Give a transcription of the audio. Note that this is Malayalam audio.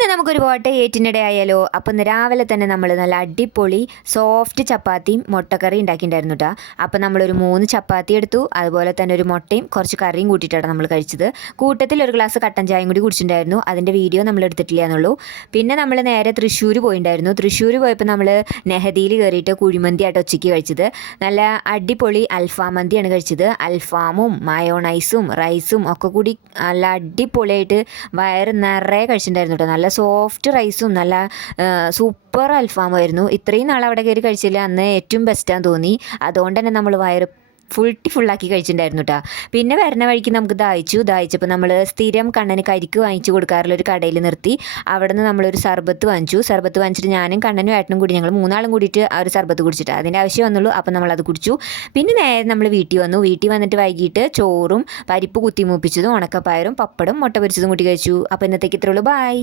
ഇന്ന് നമുക്കൊരു പോട്ടെ ഏറ്റിനിടെ ആയാലോ. അപ്പം ഇന്ന് രാവിലെ തന്നെ നമ്മൾ നല്ല അടിപൊളി സോഫ്റ്റ് ചപ്പാത്തിയും മുട്ടക്കറി ഉണ്ടാക്കിയിട്ടുണ്ടായിരുന്നു കേട്ടോ. അപ്പം നമ്മളൊരു 3 ചപ്പാത്തി എടുത്തു, അതുപോലെ തന്നെ ഒരു മുട്ടയും കുറച്ച് കറിയും കൂട്ടിയിട്ടാണ് നമ്മൾ കഴിച്ചത്. കൂട്ടത്തിൽ ഒരു ഗ്ലാസ് കട്ടൻ ചായയും കൂടി കുടിച്ചിട്ടുണ്ടായിരുന്നു. അതിൻ്റെ വീഡിയോ നമ്മൾ എടുത്തിട്ടില്ല എന്നുള്ളൂ. പിന്നെ നമ്മൾ നേരെ തൃശ്ശൂർ പോയിട്ടുണ്ടായിരുന്നു. തൃശ്ശൂർ പോയപ്പോൾ നമ്മൾ നെഹദിയിൽ കയറിയിട്ട് കുഴിമന്തി ആയിട്ട് ഉച്ചയ്ക്ക് കഴിച്ചത്. നല്ല അടിപൊളി അൽഫാം മന്തിയാണ് കഴിച്ചത്. അൽഫാമും മയോണൈസും റൈസും ഒക്കെ കൂടി നല്ല അടിപൊളിയായിട്ട് വയറ് നിറയെ കഴിച്ചിട്ടുണ്ടായിരുന്നു കേട്ടോ. നല്ല സോഫ്റ്റ് റൈസും നല്ല സൂപ്പർ അൽഫാമായിരുന്നു. ഇത്രയും നാൾ അവിടെ കയറി കഴിച്ചില്ല, അന്ന് ഏറ്റവും ബെസ്റ്റാന്ന് തോന്നി. അതുകൊണ്ട് തന്നെ നമ്മൾ വയറ് ഫുള്ളാക്കി കഴിച്ചിട്ടുണ്ടായിരുന്നു കേട്ടോ. പിന്നെ വരുന്ന വഴിക്ക് നമുക്ക് ദാഹിച്ചപ്പോൾ നമ്മൾ സ്ഥിരം കണ്ണന് കരിക്ക് വാങ്ങിച്ചു കൊടുക്കാറുള്ള ഒരു കടയിൽ നിർത്തി. അവിടെ നിന്ന് നമ്മളൊരു സർബത്ത് വാങ്ങിച്ചിട്ട് ഞാനും കണ്ണനും ഏട്ടനും കൂടി ഞങ്ങൾ 3 ആളും കൂടിയിട്ട് ആ ഒരു സർബത്ത് കുടിച്ചിട്ട് അതിൻ്റെ ആവശ്യം വന്നുള്ളൂ. അപ്പം നമ്മളത് കുടിച്ചു. പിന്നെ നേരെ നമ്മൾ വീട്ടിൽ വന്നിട്ട് വൈകിട്ട് ചോറും പരിപ്പ് കുത്തി മൂപ്പിച്ചതും ഉണക്കപ്പയറും പപ്പടും മുട്ട പൊരിച്ചതും കൂട്ടി കഴിച്ചു. അപ്പോൾ ഇന്നത്തേക്ക് ഇത്രയുള്ളൂ. ബൈ.